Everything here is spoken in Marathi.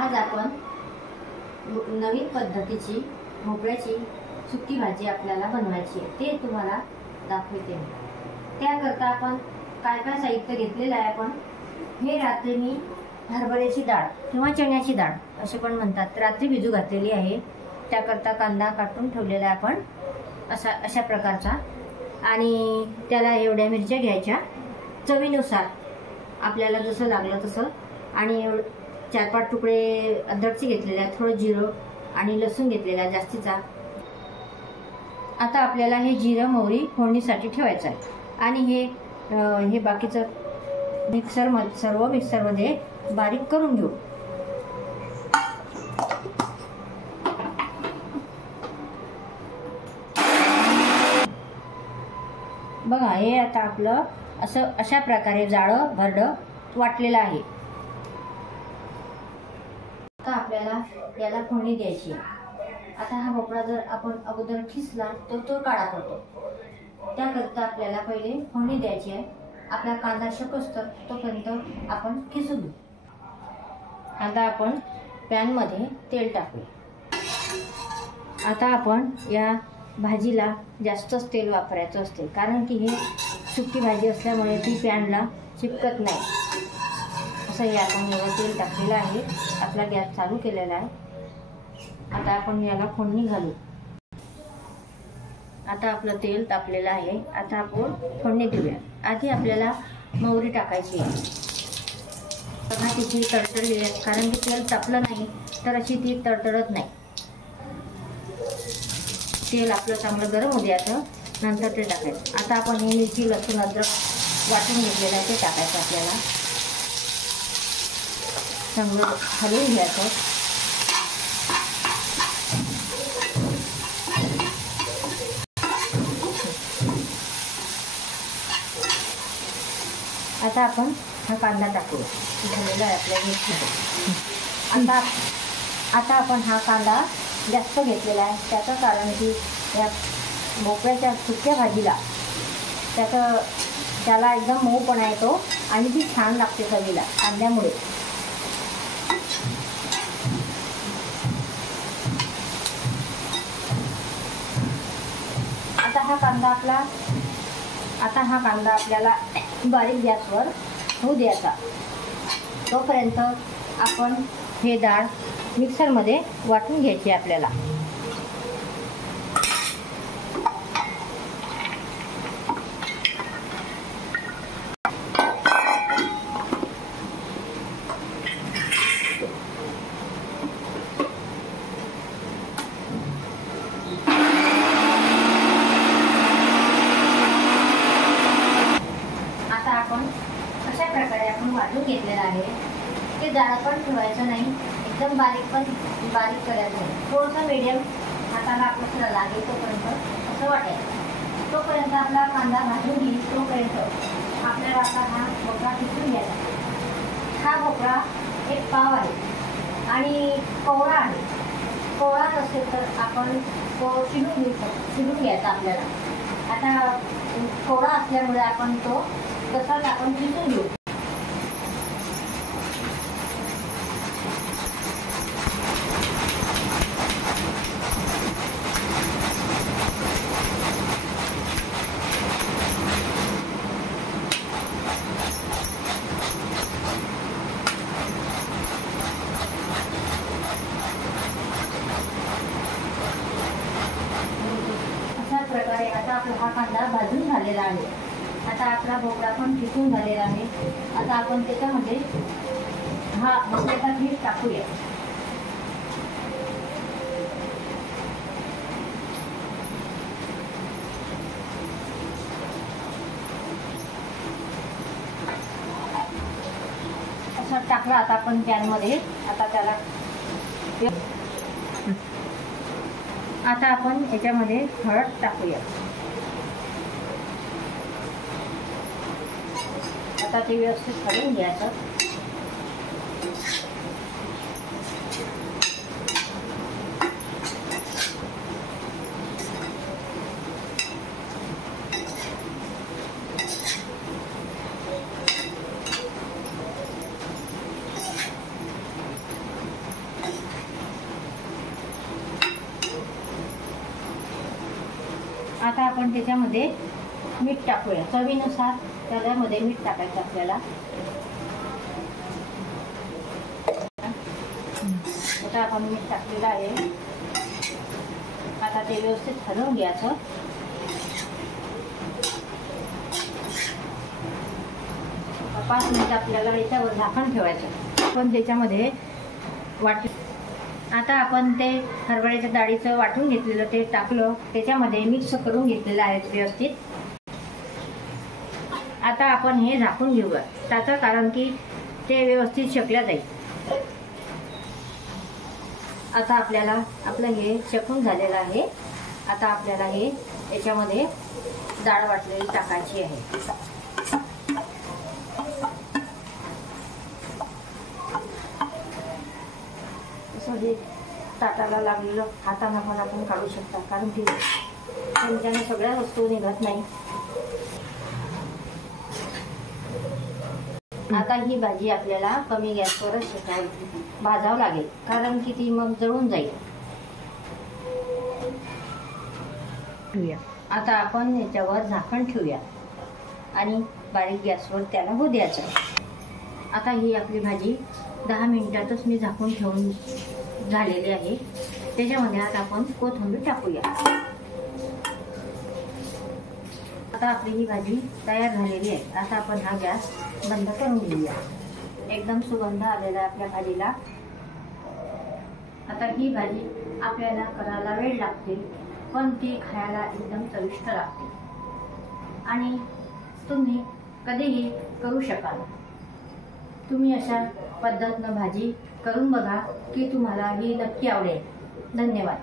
आज आपण नवीन पद्धतीची भोपळ्याची सुकी भाजी आपल्याला बनवायची आहे, ते तुम्हाला दाखवते मी। त्याकरता आपण काय काय साहित्य घेतलेलं आहे। आपण हे रात्री मी हरभऱ्याची डाळ किंवा चण्याची डाळ असे पण म्हणतात, रात्री भिजू घातलेली आहे। त्याकरता कांदा काटून ठेवलेला आहे आपण अशा प्रकारचा, आणि त्याला एवढ्या मिरच्या घ्यायच्या चवीनुसार आपल्याला जसं लागलं तसं, आणि 4-5 तुकडे अद्रकचे घेतलेले आहेत, थोडं जिरं आणि लसूण घेतलेला आहे जास्तीचा। आता आपल्याला हे जिरं मोहरी फोडणीसाठी ठेवायचं आहे, आणि हे बाकीचं सर्व मिक्सरमध्ये बारीक करून घेऊ। बघा, हे आता आपलं अशा प्रकारे जाडं भरडं वाटलेलं आहे। आता आपल्याला याला फोडणी द्यायची आहे। आता हा भोपळा जर आपण अगोदर खिसला तर तो काळा पडतो, त्याकरता आपल्याला पहिले फोडणी द्यायची आहे। आपला कांदा शकतो तोपर्यंत आपण खिसून घेऊ। आता आपण पॅनमध्ये तेल टाकू। आता आपण या भाजीला जास्तच तेल वापरायचं असते, कारण की हे सुकी भाजी असल्यामुळे ती पॅनला चिपकत नाही। असं हे आपण एवढं तेल टाकलेलं आहे, आपला गॅस चालू केलेला आहे। आता आपण याला फोडणी घालू। आता आपलं तेल तापलेलं आहे, आता आपण फोडणी देऊया। आधी आपल्याला मोहरी टाकायची आहे, बघा तिची तडतडली आहे, कारण की तेल तापलं नाही तर अशी ती तडतडत नाही। तेल आपलं चांगलं गरम होऊ द्यायचं, नंतर ते टाकायचं। आता आपण हे मिरची लसूण अद्रक वाटून घेतलेलं आहे ते टाकायचं, आपल्याला चांगलं हलवून घ्यायचं। आता आपण हा कांदा टाकू झालेला आहे आपल्या मिरची। आता आपण हा कांदा जास्त घेतलेला आहे, त्याचं कारण की या भोपळ्याच्या सुक्या भाजीला त्याला एकदम मऊपणा येतो आणि ती छान लागते चवीला कांद्यामुळे। आता हा कांदा आपल्याला बारीक गॅसवर होऊ द्यायचा, तोपर्यंत आपण हे डाळ मिक्सरमध्ये वाटून घ्यायची आपल्याला। आता आपण अशा प्रकारे आपण वाटून घेतलेलं आहे। ते जाड पण ठेवायचं नाही, एकदम बारीक करायचं नाही, थोडंसं मीडियम हाताला आपल्याला लागेल तोपर्यंत असं वाटायचं। तोपर्यंत आपला कांदा भाजून घेईल, तोपर्यंत आपल्याला आता हा भोपळा किसून घ्यायचा। हा भोपळा एक पाव आहे आणि कोवळा आहे। कोवळा नसेल तर आपण तो शिजून घ्यायचा आपल्याला। आता कोवळा असल्यामुळे आपण तो तसाच आपण शिजून घेऊ। अशा प्रकारे आता आपला हा कांदा भाजून झालेला आहे। आता आपला भोपळा पण शिजून झालेला आहे। आता आपण त्याच्यामध्ये हा भोपळ्याचा पीठ टाकूया। असा टाकला आता आपण पॅनमध्ये। आता आपण याच्यामध्ये हळद टाकूया। आता ते व्यवस्थित हलवून घ्यायचं। आता आपण त्याच्यामध्ये मीठ टाकूया चवीनुसार. त्याच्यामध्ये मीठ टाकायचं आपल्याला. आता आपण मीठ टाकलेलं आहे. आता ते व्यवस्थित हलवून घ्यायचं. पाच मिनिट आपल्याला याच्यावर झाकण ठेवायचं. आपण त्याच्यामध्ये आता आपण ते हरभऱ्याच्या डाळीचं वाटून घेतलेलं ते टाकलं, त्याच्यामध्ये मिक्स करून घेतलेलं आहे व्यवस्थित. आता आपण हे झाकून घेऊया त्याचं, कारण की ते व्यवस्थित शेकल्या जाईल. आता आपल्याला आपलं हे शेकून झालेलं आहे. आता आपल्याला हे याच्यामध्ये डाळ वाटलेली टाकायची आहे. असं हे ताटाला लागलेलं हाताने पण आपण काढू शकता, कारण की त्याने सगळ्या वस्तू निघत नाही. आता ही भाजी आपल्याला कमी गॅसवरच भाजावं लागेल, कारण की ती मग जळून जाईल. आता आपण याच्यावर झाकण ठेवूया आणि बारीक गॅसवर त्याला होऊ द्यायचं. आता ही आपली भाजी 10 मिनिटातच मी झाकून ठेवून झालेली आहे. त्याच्यामध्ये आता आपण कोथिंबीर टाकूया. आता आपली ही भाजी तयार झालेली आहे. आता आपण हा गॅस बंद करून घेऊया. एकदम सुगंध आलेला आहे आपल्या भाजीला. आता ही भाजी आपल्याला करायला वेळ लागते, पण ती खायला एकदम चविष्ट लागते आणि तुम्ही कधीही करू शकाल. तुम्ही अशा पद्धतीनं भाजी करून बघा की तुम्हाला ही नक्की आवडेल. धन्यवाद.